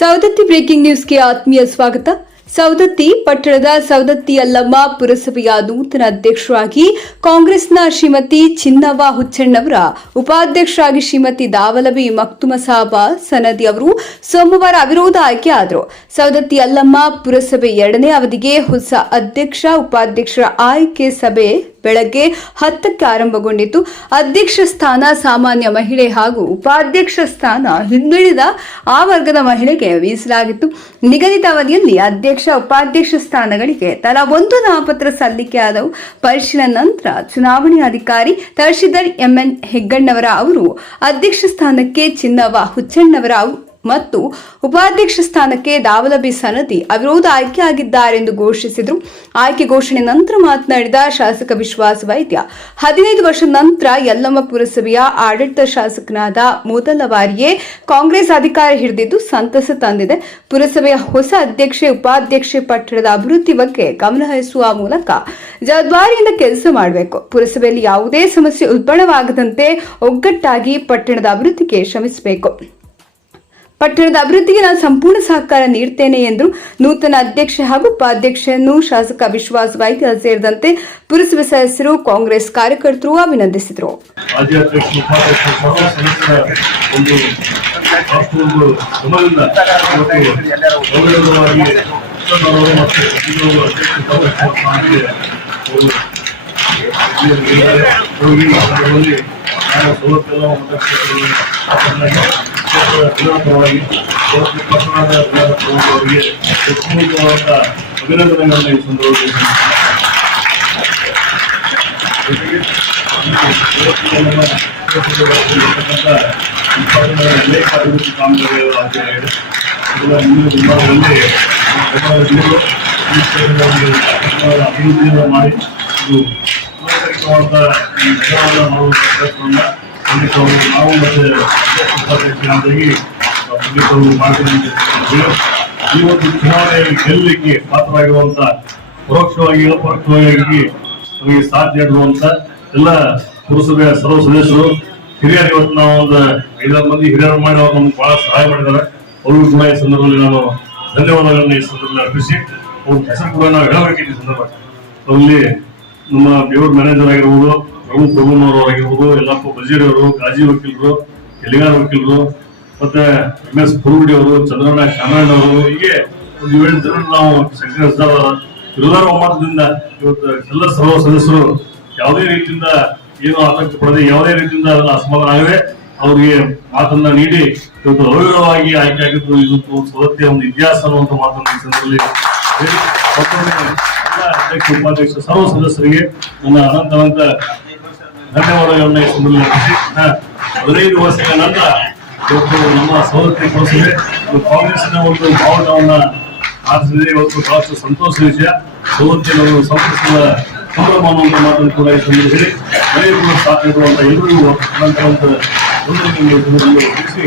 Saundatti breaking ನ್ಯೂಸ್ಗೆ ಆತ್ಮೀಯ ಸ್ವಾಗತ. ಸೌದತ್ತಿ ಪಟ್ಟಣದ ಸೌದತ್ತಿ ಅಲ್ಲಮ್ಮ ಪುರಸಭೆಯ ನೂತನ ಅಧ್ಯಕ್ಷರಾಗಿ ಕಾಂಗ್ರೆಸ್ನ ಶ್ರೀಮತಿ ಚಿನ್ನವ್ವ ಹುಚ್ಚಣ್ಣವರ ಉಪಾಧ್ಯಕ್ಷರಾಗಿ ಶ್ರೀಮತಿ ದಾವಲಬಿ ಮಕ್ತುಮ ಸಾಬ ಸನದಿ ಅವರು ಸೋಮವಾರ ಅವಿರೋಧ ಆಯ್ಕೆ ಆದರು ಸೌದತ್ತಿ ಅಲ್ಲಮ್ಮ ಪುರಸಭೆ ಎರಡನೇ ಅವಧಿಗೆ ಹೊಸ ಅಧ್ಯಕ್ಷ, ಉಪಾಧ್ಯಕ್ಷರ ಆಯ್ಕೆ ಸಭೆ ಬೆಳಗ್ಗೆ ಹತ್ತಕ್ಕೆ ಆರಂಭಗೊಂಡಿತು. ಅಧ್ಯಕ್ಷ ಸ್ಥಾನ ಸಾಮಾನ್ಯ ಮಹಿಳೆ ಹಾಗೂ ಉಪಾಧ್ಯಕ್ಷ ಸ್ಥಾನ ಹಿಂದುಳಿದ ಆ ವರ್ಗದ ಮಹಿಳೆಗೆ ಮೀಸಲಾಗಿತ್ತು. ನಿಗದಿತ ಅವಧಿಯಲ್ಲಿ ಅಧ್ಯಕ್ಷ, ಉಪಾಧ್ಯಕ್ಷ ಸ್ಥಾನಗಳಿಗೆ ತಲಾ ಒಂದು ನಾಮಪತ್ರ ಸಲ್ಲಿಕೆ ಆದವು. ಪರಿಶೀಲನೆ ನಂತರ ಚುನಾವಣೆ ಅಧಿಕಾರಿ ತಹಶೀಲ್ದಾರ್ ಎಂಎನ್ ಹೆಗ್ಗಣ್ಣವರ ಅವರು ಅಧ್ಯಕ್ಷ ಸ್ಥಾನಕ್ಕೆ ಚಿನ್ನವ ಹುಚ್ಚಣ್ಣವರ ಮತ್ತು ಉಪಾಧ್ಯಕ್ಷ ಸ್ಥಾನಕ್ಕೆ ದಾವಲಬಿ ಸನದಿ ಅವಿರೋಧ ಆಯ್ಕೆಯಾಗಿದ್ದಾರೆಂದು ಘೋಷಿಸಿದರು. ಆಯ್ಕೆ ಘೋಷಣೆ ನಂತರ ಮಾತನಾಡಿದ ಶಾಸಕ ವಿಶ್ವಾಸ ವೈದ್ಯ. ಹದಿನೈದು ವರ್ಷ ನಂತರ ಯಲ್ಲಮ್ಮ ಪುರಸಭೆಯ ಆಡಳಿತ ಶಾಸಕನಾದ ಮೊದಲ ಬಾರಿಯೇ ಕಾಂಗ್ರೆಸ್ ಅಧಿಕಾರ ಹಿಡಿದಿದ್ದು ಸಂತಸ ತಂದಿದೆ. ಪುರಸಭೆಯ ಹೊಸ ಅಧ್ಯಕ್ಷೆ, ಉಪಾಧ್ಯಕ್ಷೆ ಪಟ್ಟಣದ ಅಭಿವೃದ್ಧಿ ಬಗ್ಗೆ ಗಮನ ಹರಿಸುವ ಮೂಲಕ ಜವಾಬ್ದಾರಿಯಿಂದ ಕೆಲಸ ಮಾಡಬೇಕು. ಪುರಸಭೆಯಲ್ಲಿ ಯಾವುದೇ ಸಮಸ್ಯೆ ಉಲ್ಬಣವಾಗದಂತೆ ಒಗ್ಗಟ್ಟಾಗಿ ಪಟ್ಟಣದ ಅಭಿವೃದ್ಧಿಗೆ ಶ್ರಮಿಸಬೇಕು. ಪಟ್ಟಣದ ಅಭಿವೃದ್ಧಿಗೆ ನಾನು ಸಂಪೂರ್ಣ ಸಹಕಾರ ನೀಡುತ್ತೇನೆ ಎಂದು ನೂತನ ಅಧ್ಯಕ್ಷ ಹಾಗೂ ಉಪಾಧ್ಯಕ್ಷರನ್ನು ಶಾಸಕ ವಿಶ್ವಾಸ ವೈದ್ಯ ಸೇರಿದಂತೆ ಪುರಸಭೆ ಸದಸ್ಯರು, ಕಾಂಗ್ರೆಸ್ ಕಾರ್ಯಕರ್ತರು ಅಭಿನಂದಿಸಿದರು. ಮಾಜಿ ಅಧ್ಯಕ್ಷ ಉಪಾಧ್ಯಕ್ಷ ಸರ್ವ ಸದಸ್ಯರ ಒಂದು ರಾಷ್ಟ್ರವೊಂದು ಕ್ರಮದಿಂದ ಇವತ್ತು ಗೌರವವಾಗಿ ಉತ್ತಮವಾದ ಮತ್ತು ಸಚಿವರು ಅಧ್ಯಕ್ಷ ಉಪಾಧ್ಯಕ್ಷ ಸ್ಥಾನಕ್ಕೆ ಅವರು ಇಲ್ಲಿ ಇದ್ದಾರೆ. ಹೋಗಿ ಈ ಸಂದರ್ಭದಲ್ಲಿ ನಾನು ಸೋಲತ್ತೆಲ್ಲ ಮತಕ್ಷೇತ್ರದಲ್ಲಿ ಕ್ಷೇತ್ರದ ಜನರ ಪರವಾಗಿ ಸೋಲತ್ತಿ ಪಟ್ಟಣದ ಜನರ ಪರವಾಗಿ ಅವರಿಗೆ ಉತ್ತಮವಾದ ಅಭಿನಂದನೆಗಳನ್ನು ಈ ಸಂದರ್ಭದಲ್ಲಿ ಜೊತೆಗೆ ಇವತ್ತಿನ ಕ್ಷೇತ್ರದಲ್ಲಿರ್ತಕ್ಕಂಥ ಉತ್ಪಾದನಾ ಅನೇಕ ಅಭಿವೃದ್ಧಿ ಕಾಮಗಾರಿಗಳು ಆಗಿವೆ ಇದರ ಮುಂದಿನ ದಿನಗಳಲ್ಲಿ ನಮ್ಮ ಜನರು ಈ ಕ್ಷೇತ್ರದಲ್ಲಿ ಉತ್ತಮವಾದ ಅಭಿವೃದ್ಧಿಯನ್ನು ಮಾಡಿ ಇದು ಈ ನಾವು ಮತ್ತೆ. ಈ ಒಂದು ಚುನಾವಣೆಯಲ್ಲಿ ಗೆಲ್ಲಲಿಕ್ಕೆ ಪಾತ್ರರಾಗಿರುವಂತ ಪರೋಕ್ಷವಾಗಿ ಅಪರೋಕ್ಷವಾಗಿ ನಮಗೆ ಸಾಧ್ಯ ಇರುವಂತ ಎಲ್ಲ ಪುರಸಭೆಯ ಸರ್ವ ಸದಸ್ಯರು ಹಿರಿಯರು ಇವತ್ತು ನಾವು ಒಂದು ಐದಾರು ಮಂದಿ ಹಿರಿಯರು ಮಾಡಿ ಅವ್ರು ನಮ್ಗೆ ಬಹಳ ಸಹಾಯ ಮಾಡಿದ್ದಾರೆ ಅವ್ರಿಗೂ ಕೂಡ ಈ ಸಂದರ್ಭದಲ್ಲಿ ನಾನು ಧನ್ಯವಾದಗಳನ್ನು ಈ ಸಂದರ್ಭದಲ್ಲಿ ಅರ್ಪಿಸಿ ಅವ್ರ ಹೆಸರು ಕೂಡ ನಾವು ಹೇಳಬೇಕಿದೆ ಸಂದರ್ಭ ನಮ್ಮ ದೇವ್ರ ಮ್ಯಾನೇಜರ್ ಆಗಿರ್ಬೋದು ಪ್ರಭು ಪ್ರಭುನವರು ಆಗಿರ್ಬೋದು, ಎಲ್ಲ ಬಜೀರ್ ಅವರು, ಗಾಜಿ ವಕೀಲರು ಎಲಿಗಾರ್ ವಕೀಲರು, ಮತ್ತೆ ಎಸ್ ಪುರುಗುಡಿ ಅವರು ಚಂದ್ರಣ್ಣ ಶಾಮಣ್ಣ ಅವರು, ಹೀಗೆ ಒಂದು ಏಳು ಜನ ನಾವು ಶಂಕರ ಎಲ್ಲರ ಒಮ್ಮತದಿಂದ ಇವತ್ತು ಎಲ್ಲ ಸರ್ವ ಸದಸ್ಯರು ಯಾವುದೇ ರೀತಿಯಿಂದ ಏನು ಆತಂಕ ಪಡೆದೇ ಯಾವುದೇ ರೀತಿಯಿಂದ ಅಸಮಾಧಾನ ಆಗದೆ ಅವರಿಗೆ ಮಾತನ್ನ ನೀಡಿ ಇವತ್ತು ಅವಿರವಾಗಿ ಆಯ್ಕೆ ಆಗಿದ್ದು ಇವತ್ತು ಸವತ್ತಿಯ ಒಂದು ಇತಿಹಾಸ ಅನ್ನುವಂಥ ಮಾತನ್ನು ಈ ಸಂದರ್ಭದಲ್ಲಿ ಅಧ್ಯಕ್ಷ ಉಪಾಧ್ಯಕ್ಷ ಸರ್ವ ಸದಸ್ಯರಿಗೆ ನನ್ನ ಅನಂತವಂತ ಅನಂತ ಧನ್ಯವಾದಗಳನ್ನ ಸಂದರ್ಭದಲ್ಲಿ ಹದಿನೈದು ವರ್ಷಗಳ ನಂತರ ಇವತ್ತು ನಮ್ಮ ಸವದತ್ತಿ ಪುರಸಭೆ ಕಾಂಗ್ರೆಸ್ನ ಒಂದು ಭಾವನವನ್ನ ಆರಿಸಿದೆ. ಇವತ್ತು ಬಹಳಷ್ಟು ಸಂತೋಷ ವಿಷಯ. ಸವದತ್ತಿನ ಒಂದು ಸಂತೋಷದ ಸಂಭ್ರಮ ಅನ್ನುವಂಥ ಮಾತನ್ನು ಕೂಡ ಈ ಸಂದರ್ಭದಲ್ಲಿ ಮನೆಯವರು ಸಾಥ್ ನೀಡುವಂತ ಎಲ್ಲರಿಗೂ ಅನಂತವಂತ ಒಂದು ತಿಳಿಸಿ